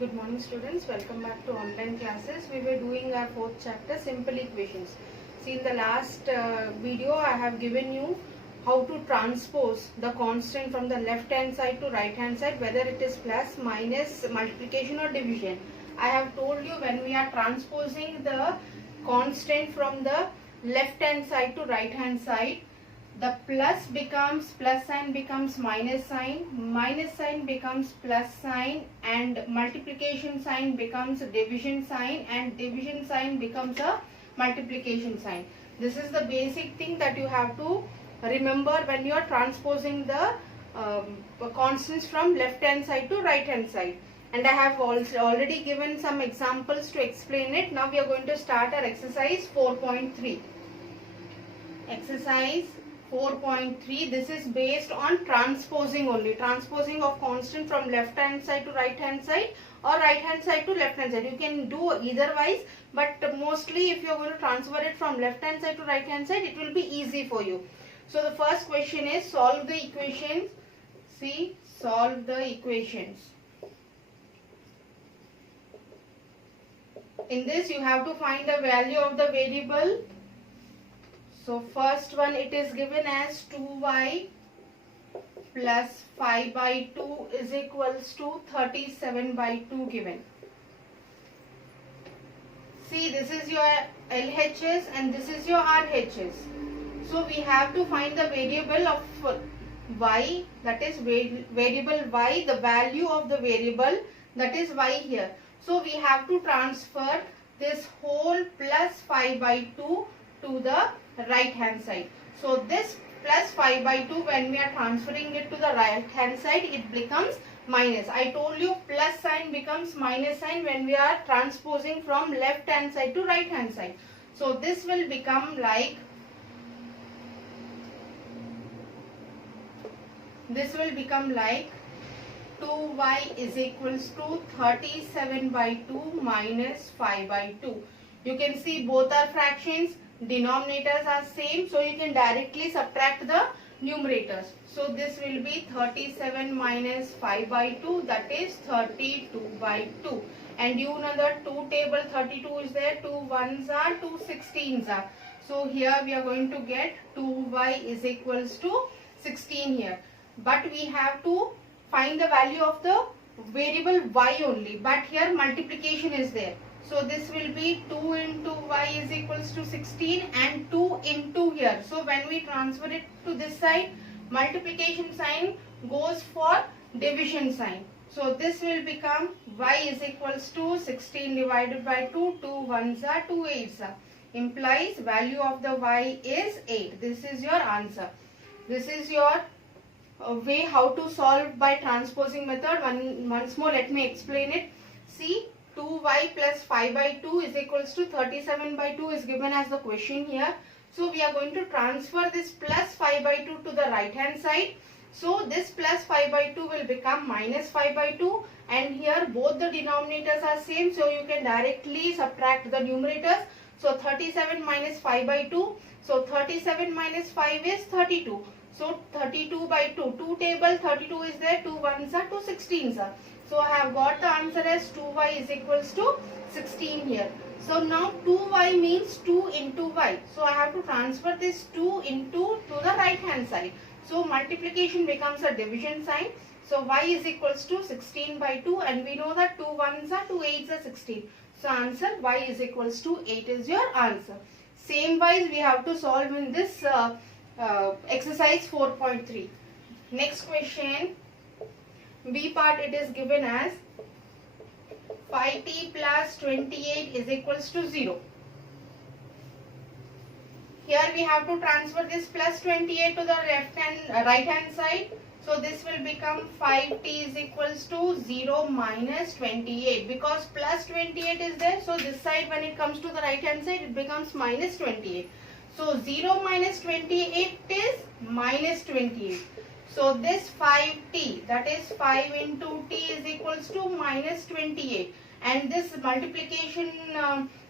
Good morning students, welcome back to online classes. We were doing our fourth chapter, simple equations. See, in the last video I have given you how to transpose the constant from the left hand side to right hand side, whether it is plus, minus, multiplication or division. I have told you when we are transposing the constant from the left hand side to right hand side, the plus sign becomes minus sign becomes plus sign, and multiplication sign becomes division sign, and division sign becomes a multiplication sign. This is the basic thing that you have to remember when you are transposing the constants from left hand side to right hand side. And I have also already given some examples to explain it. Now we are going to start our exercise 4.3. Exercise 4.3. This is based on transposing only. Transposing of constant from left hand side to right hand side or right hand side to left hand side. You can do either wise, but mostly if you are going to transfer it from left hand side to right hand side, it will be easy for you. So the first question is solve the equations. See, solve the equations. In this you have to find the value of the variable. So first one, it is given as 2y plus 5 by 2 is equals to 37 by 2 given. See, this is your LHS and this is your RHS. So we have to find the variable of y, that is variable y, the value of the variable, that is y here. So we have to transfer this whole plus 5 by 2 to the right hand side. So this plus 5 by 2, when we are transferring it to the right hand side, it becomes minus. I told you plus sign becomes minus sign when we are transposing from left hand side to right hand side. So this will become like, this will become like 2y is equals to 37 by 2 minus 5 by 2. You can see both are fractions. Denominators are same, so you can directly subtract the numerators. So this will be 37 minus 5 by 2, that is 32 by 2. And you know the 2 table 32 is there, 2 ones are, 2 16s are. So here we are going to get 2y is equals to 16 here. But we have to find the value of the variable y only. But here multiplication is there. So this will be 2 into y is equals to 16 and 2 into here. So when we transfer it to this side, multiplication sign goes for division sign. So this will become y is equals to 16 divided by 2. 2 ones are, 2 8s are. Implies value of the y is 8. This is your answer. This is your way how to solve by transposing method. Once more let me explain it. See, 2y plus 5 by 2 is equals to 37 by 2 is given as the question here. So we are going to transfer this plus 5 by 2 to the right hand side. So this plus 5 by 2 will become minus 5 by 2, and here both the denominators are same, so you can directly subtract the numerators. So 37 minus 5 by 2. So 37 minus 5 is 32. So 32 by 2. 2 table 32 is there, 2 ones are, 2 16s are. So I have got the answer as 2y is equals to 16 here. So now 2y means 2 into y. So I have to transfer this 2 into to the right hand side. So multiplication becomes a division sign. So y is equals to 16 by 2, and we know that 2 ones are, 2 8s are 16. So answer y is equals to 8 is your answer. Same wise we have to solve in this exercise 4.3. Next question. B part, it is given as 5t plus 28 is equals to 0. Here we have to transfer this plus 28 to the right hand side. So this will become 5t is equals to 0 minus 28, because plus 28 is there. So this side, when it comes to the right hand side, it becomes minus 28. So 0 minus 28 is minus 28. So this 5t, that is 5 into t is equals to minus 28, and this multiplication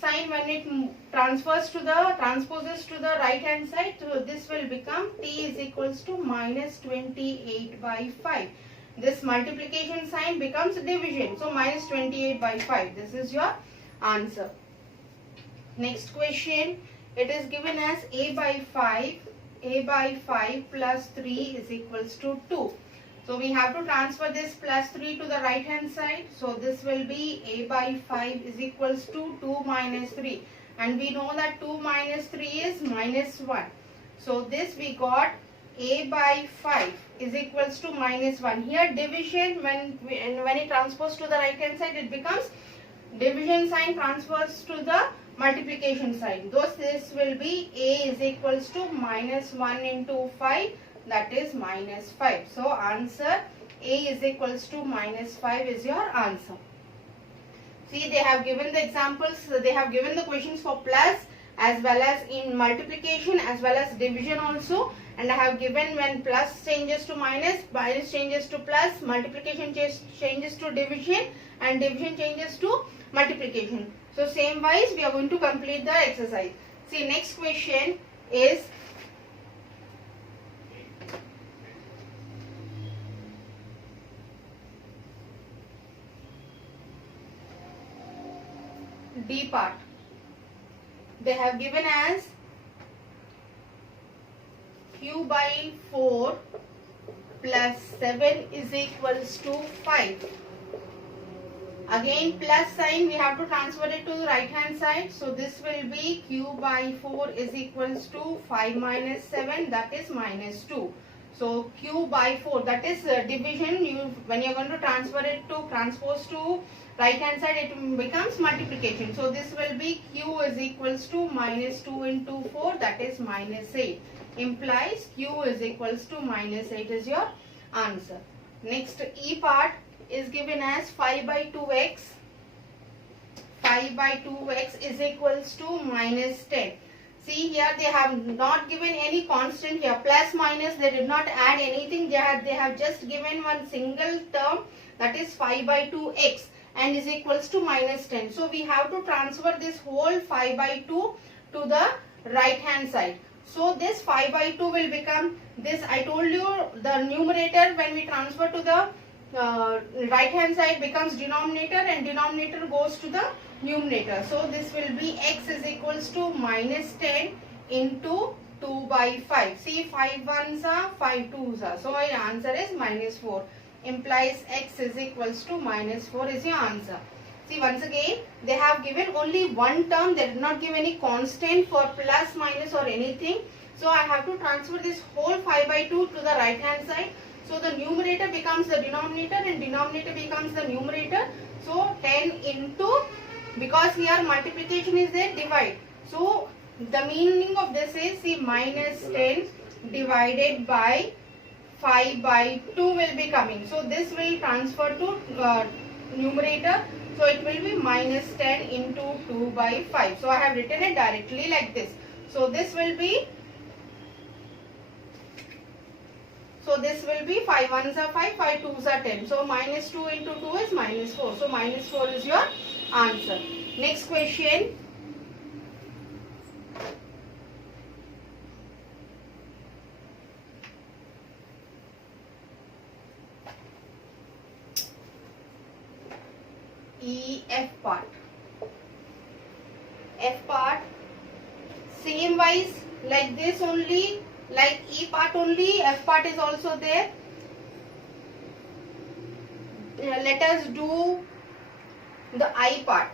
sign, when it transposes to the right hand side, so this will become t is equals to minus 28 by 5. this multiplication sign becomes division. So minus 28 by 5. This is your answer. Next question, it is given as a by 5 plus 3 is equals to 2. So we have to transfer this plus 3 to the right hand side. So this will be a by 5 is equals to 2 minus 3. And we know that 2 minus 3 is minus 1. So this we got a by 5 is equals to minus 1. Here division, when it transposes to the right hand side, it becomes division sign transfers to the multiplication sign. Thus this will be a is equals to minus 1 into 5, that is minus 5. So answer a is equals to minus 5 is your answer. See, they have given the examples, they have given the questions for plus as well as in multiplication as well as division also, and I have given when plus changes to minus, minus changes to plus, multiplication changes to division, and division changes to multiplication. So same wise we are going to complete the exercise. See, next question is D part. They have given as q by 4 plus 7 is equals to 5. Again plus sign we have to transfer it to the right hand side. So this will be q by 4 is equals to 5 minus 7, that is minus 2. So q by 4, that is division. When you are going to transfer it to transpose to right hand side, it becomes multiplication. So this will be q is equals to minus 2 into 4, that is minus 8. Implies q is equals to minus 8 is your answer. Next E part is given as 5 by 2x. 5 by 2x is equals to minus 10. See, here they have not given any constant here. Plus minus, they did not add anything. They have just given one single term, that is 5 by 2x, and is equals to minus 10. So we have to transfer this whole 5 by 2 to the right hand side. So this 5 by 2 will become this. I told you the numerator when we transfer to the right hand side becomes denominator, and denominator goes to the numerator. So this will be x is equals to minus 10 into 2 by 5. See, 5 ones are 5 twos are. So your answer is minus 4. Implies x is equals to minus 4 is your answer. See, once again they have given only one term. They did not give any constant for plus minus or anything. So I have to transfer this whole 5 by 2 to the right hand side. So the numerator becomes the denominator and denominator becomes the numerator. So 10 into, because here multiplication is there, divide. So the meaning of this is, see, minus 10 divided by 5 by 2 will be coming. So this will transfer to numerator. So it will be minus 10 into 2 by 5. So I have written it directly like this. So this will be, so this will be 5 ones are 5, 5 twos are 10. So minus 2 into 2 is minus 4. So minus 4 is your answer. Next question. F part. F part, same wise like this only, like E part only, F part is also there. Let us do the I part.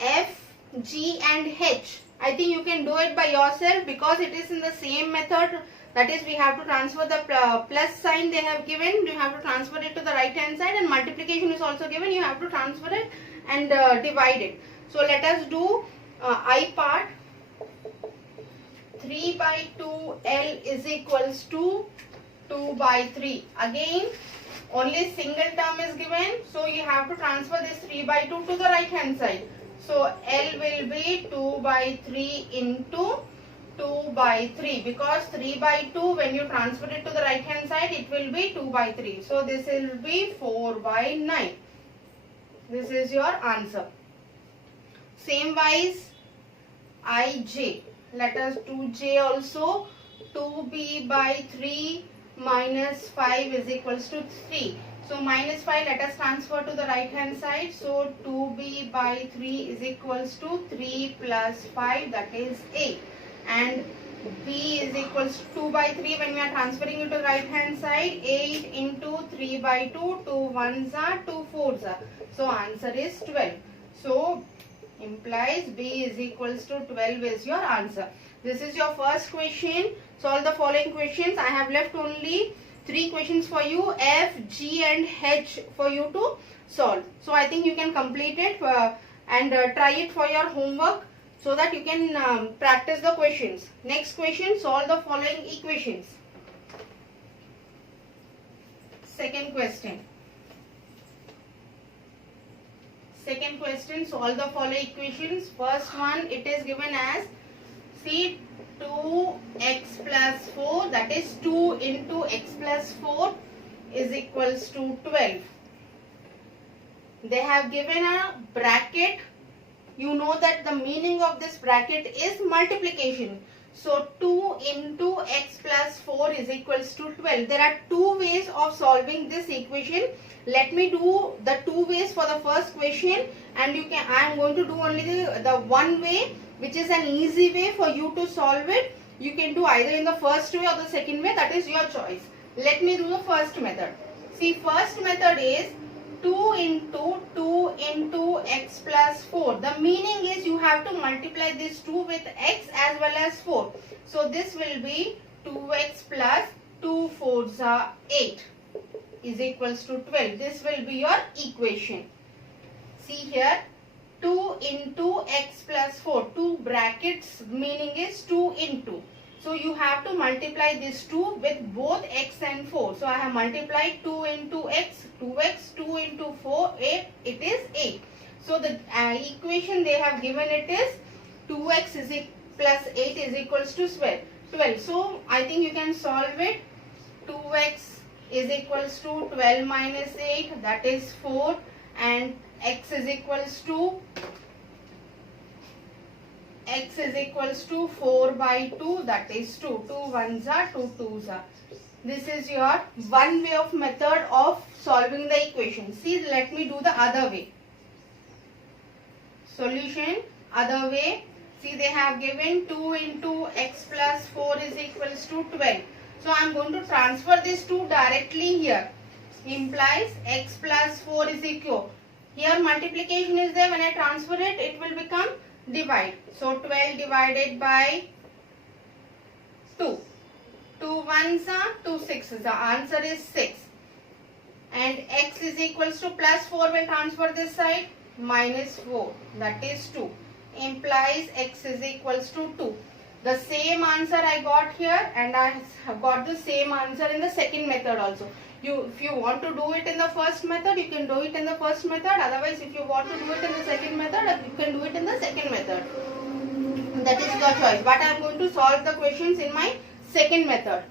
F, G and H. I think you can do it by yourself because it is in the same method. That is, we have to transfer the plus sign they have given. You have to transfer it to the right hand side, and multiplication is also given. You have to transfer it and divide it. So let us do I part. 3 by 2L is equals to 2 by 3. Again, only single term is given. So you have to transfer this 3 by 2 to the right hand side. So L will be 2 by 3 into 2 by 3, because 3 by 2 when you transfer it to the right hand side it will be 2 by 3. So this will be 4 by 9. This is your answer. Same wise IJ. Let us do J also. 2B by 3 minus 5 is equals to 3. So minus 5, let us transfer to the right hand side. So 2b by 3 is equals to 3 plus 5, that is 8. And b is equals to 2 by 3 when we are transferring it to the right hand side. 8 into 3 by 2, 2 ones are 2 fours are. So answer is 12. So implies b is equals to 12 is your answer. This is your first question. Solve the following questions. I have left only 3 questions for you, F, G and H for you to solve. So I think you can complete it and try it for your homework so that you can practice the questions. Next question, solve the following equations. Second question. Second question, solve the following equations. First one, it is given as see 2x plus 4, that is 2 into x plus 4 is equals to 12. They have given a bracket. You know that the meaning of this bracket is multiplication. So 2 into x plus 4 is equals to 12. There are 2 ways of solving this equation. Let me do the 2 ways for the first question, and I am going to do only the one way, which is an easy way for you to solve it. You can do either in the first way or the second way, that is your choice. Let me do the first method. See, first method is 2 into x plus 4. The meaning is you have to multiply this 2 with x as well as 4. So this will be 2x plus 2 fours are 8 is equals to 12. This will be your equation. See here, 2 into x plus 4. 2 brackets meaning is 2 into. So you have to multiply this 2 with both x and 4. So I have multiplied 2 into x, 2x, 2 into 4, 8, it is 8. So the equation they have given it is 2x is plus 8 is equals to 12. So I think you can solve it. 2x is equals to 12 minus 8, that is 4, and x is equals to 4 by 2, that is 2. 2 ones are 2 twos are. This is your one way of method of solving the equation. See, let me do the other way. Solution, other way. See, they have given 2 into x plus 4 is equals to 12. So I am going to transfer this 2 directly here. Implies x plus 4 is equal. Here multiplication is there. When I transfer it, it will become divide. So 12 divided by 2. 2 ones are 2 sixes. The answer is 6. And x is equals to plus 4 when transfer this side, minus 4. That is 2. Implies x is equals to 2. The same answer I got here, and I have got the same answer in the second method also. If you want to do it in the first method, you can do it in the first method. Otherwise, if you want to do it in the second method, you can do it in the second method. That is your choice. But I am going to solve the questions in my second method.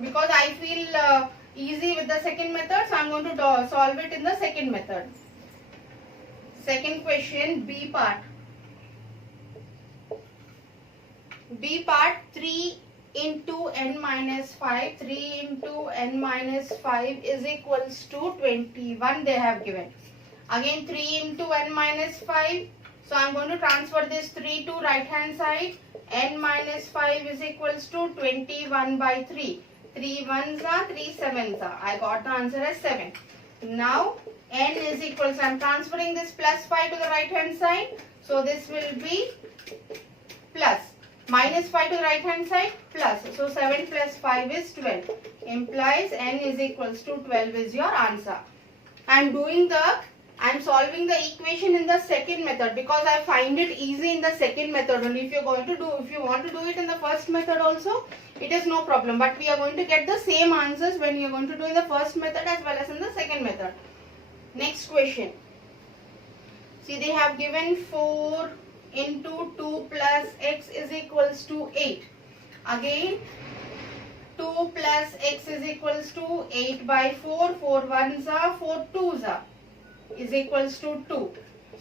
Because I feel easy with the second method, so I am going to solve it in the second method. Second question, B part. B part, 3 into n minus 5. 3 into n minus 5 is equals to 21 they have given. Again 3 into n minus 5. So I am going to transfer this 3 to right hand side. N minus 5 is equals to 21 by 3. 3 ones are 3 sevens are. I got the answer as 7. Now n is equals, I am transferring this plus 5 to the right hand side. So this will be plus. Minus 5 to the right hand side, plus. So 7 plus 5 is 12. Implies n is equals to 12 is your answer. I am solving the equation in the second method because I find it easy in the second method only. If you want to do it in the first method also, it is no problem. But we are going to get the same answers when you are going to do in the first method as well as in the second method. Next question. See, they have given 4 into 2 plus x is equals to 8. Again 2 plus x is equals to 8 by 4. 4 ones are 4 twos are is equals to 2.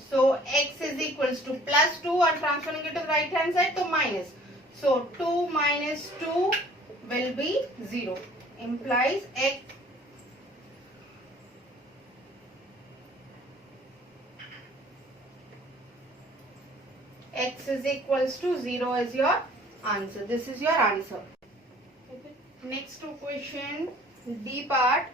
So x is equals to plus 2 or transferring it to the right hand side to minus. So 2 minus 2 will be 0. Implies x is equals to 0 is your answer. This is your answer. Next question, D part.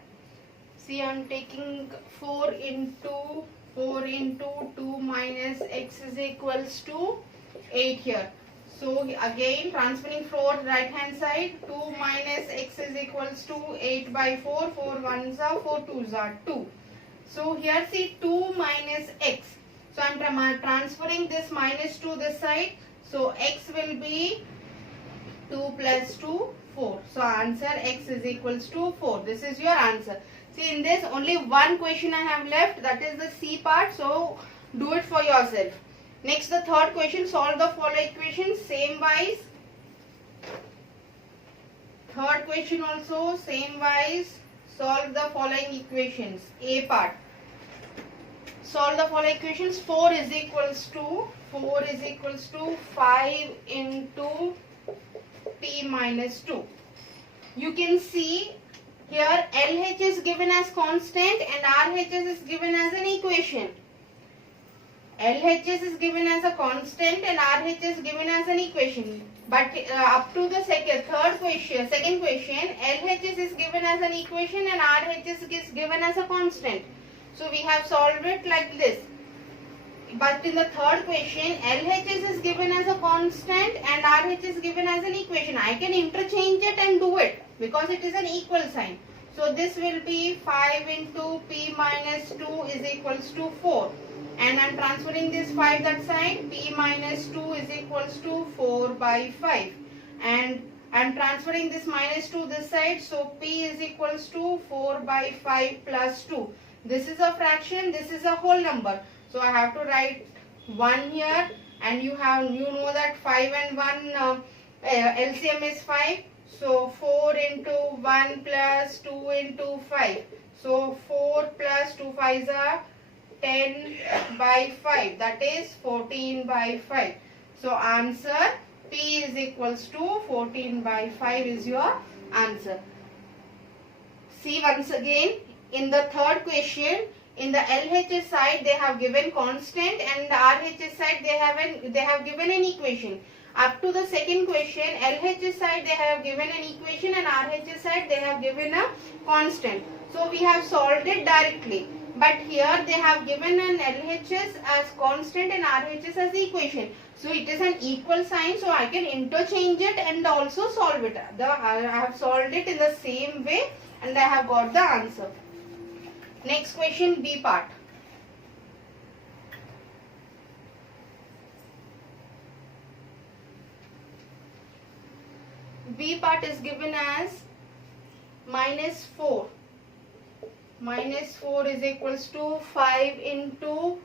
See, I am taking 4 into 2 minus x is equals to 8 here. So again transferring 4 right hand side, 2 minus x is equals to 8 by 4, 4 1s are 4 2s are 2. So here see 2 minus x. So I am transferring this minus to this side. So x will be 2 plus 2, 4. So answer x is equals to 4. This is your answer. See, in this only one question I have left, that is the C part. So do it for yourself. Next, the third question, solve the following equations same wise. Third question also same wise, solve the following equations. A part. Solve the following equations. 4 is equals to 5 into p minus 2. You can see here LH is given as constant and RHS is given as an equation. LHS is given as a constant and RHS is given as an equation. But up to the second question, LHS is given as an equation and RHS is given as a constant. So we have solved it like this. But in the third question, LHS is given as a constant and RHS is given as an equation. I can interchange it and do it because it is an equal sign. So this will be 5 into p minus 2 is equals to 4. And I am transferring this 5 that side. P minus 2 is equals to 4 by 5. And I am transferring this minus 2 this side. So p is equals to 4 by 5 plus 2. This is a fraction. This is a whole number. So I have to write 1 here. And you know that 5 and 1 LCM is 5. So 4 into 1 plus 2 into 5. So 4 plus 2 5s are 10 by 5. That is 14 by 5. So answer P is equals to 14 by 5 is your answer. See once again in the third question, in the LHS side they have given constant and the RHS side they have given an equation. Up to the second question, LHS side they have given an equation and RHS side they have given a constant. So we have solved it directly. But here they have given an LHS as constant and RHS as equation. So it is an equal sign. So I can interchange it and also solve it. I have solved it in the same way and I have got the answer. Next question, B part. B part is given as minus 4. Minus 4 is equals to 5 into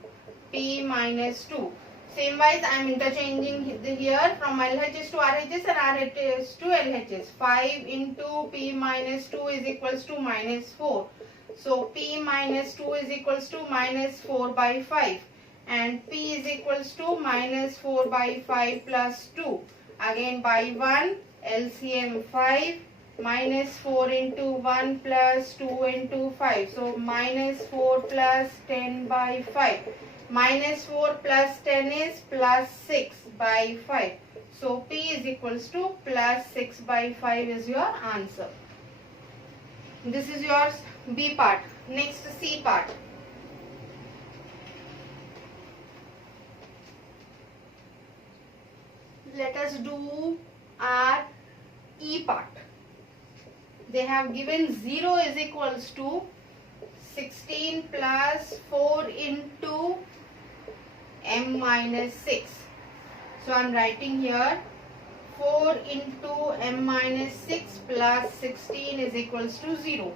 p minus 2. Same wise I am interchanging here from LHS to RHS and RHS to LHS. 5 into p minus 2 is equals to minus 4. So p minus 2 is equals to minus 4 by 5 and p is equals to minus 4 by 5 plus 2. Again by 1 LCM 5. Minus 4 into 1 plus 2 into 5. So minus 4 plus 10 by 5. Minus 4 plus 10 is plus 6 by 5. So P is equals to plus 6 by 5 is your answer. This is your B part. Next C part. Let us do our E part. They have given 0 is equals to 16 plus 4 into m minus 6. So I am writing here 4 into m minus 6 plus 16 is equals to 0.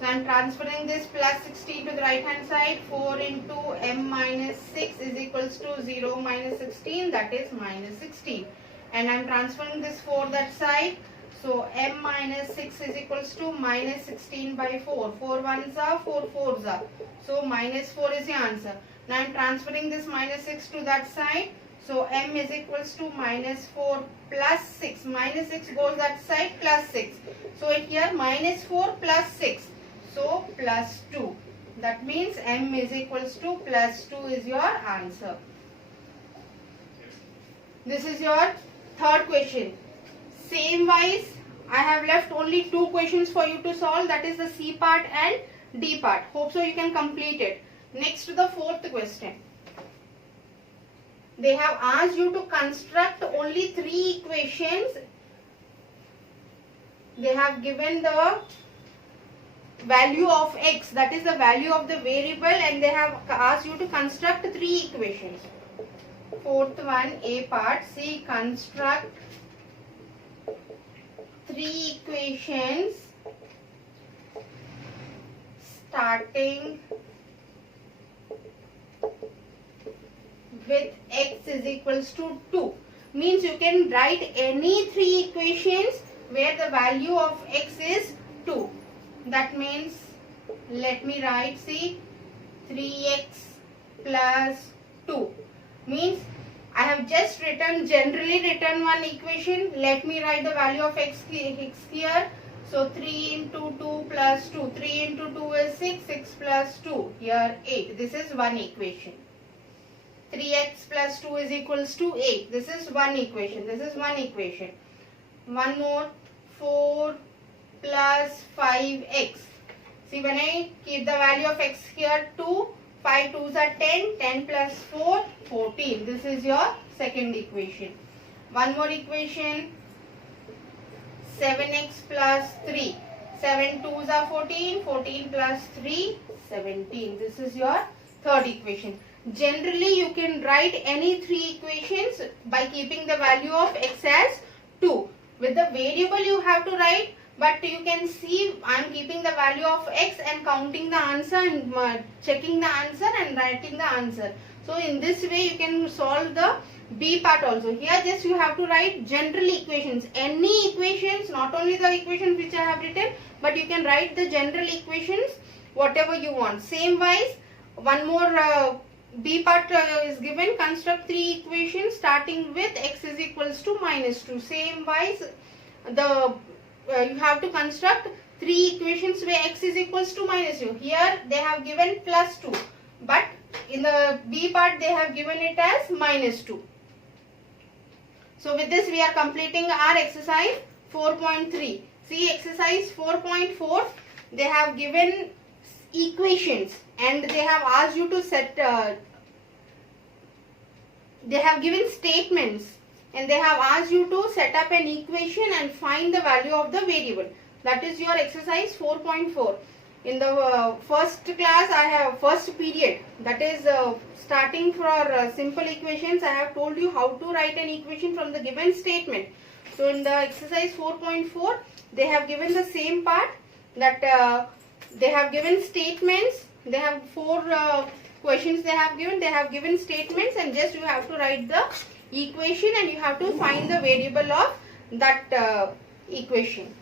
So I am transferring this plus 16 to the right hand side. 4 into m minus 6 is equals to 0 minus 16, that is minus 16. And I am transferring this 4 that side. So m minus 6 is equals to minus 16 by 4. 4 1s are 4 4s are. So minus 4 is the answer. Now I am transferring this minus 6 to that side. So m is equals to minus 4 plus 6. Minus 6 goes that side, plus 6. So here minus 4 plus 6. So plus 2. That means m is equals to plus 2 is your answer. This is your third question. Same wise, I have left only 2 questions for you to solve. That is the C part and D part. Hope so you can complete it. Next to the fourth question. They have asked you to construct only 3 equations. They have given the value of x, that is the value of the variable, and they have asked you to construct 3 equations. Fourth one, A part. See, construct 3 equations starting with x is equals to 2. Means you can write any 3 equations where the value of x is 2. That means, let me write, see, 3x plus 2. Means I have just generally written one equation. Let me write the value of x here. So 3 into 2 plus 2. 3 into 2 is 6. 6 plus 2. Here 8. This is one equation. 3x plus 2 is equals to 8. This is one equation. This is one equation. One more. 4 plus 5x. See, when I keep the value of x here 2. 5 2s are 10. 10 plus 4, 14. This is your second equation. One more equation. 7x plus 3. 7 2s are 14. 14 plus 3, 17. This is your third equation. Generally, you can write any 3 equations by keeping the value of x as 2. With the variable you have to write, but you can see I am keeping the value of x and counting the answer and checking the answer and writing the answer. So in this way you can solve the B part also. Here just you have to write general equations. Any equations, not only the equations which I have written, but you can write the general equations whatever you want. Same wise, one more B part is given. Construct 3 equations starting with x is equals to minus 2. Same wise, you have to construct 3 equations where x is equals to minus 2. Here they have given plus 2, but in the B part they have given it as minus 2. So with this we are completing our exercise 4.3. See, exercise 4.4, they have given equations and they have asked you to set, they have given statements and they have asked you to set up an equation and find the value of the variable. That is your exercise 4.4. In the first class, I have first period, that is starting for simple equations, I have told you how to write an equation from the given statement. So in the exercise 4.4, they have given the same part, that they have given statements. They have 4 questions they have given statements, and just you have to write the equation and you have to find the variable of that equation.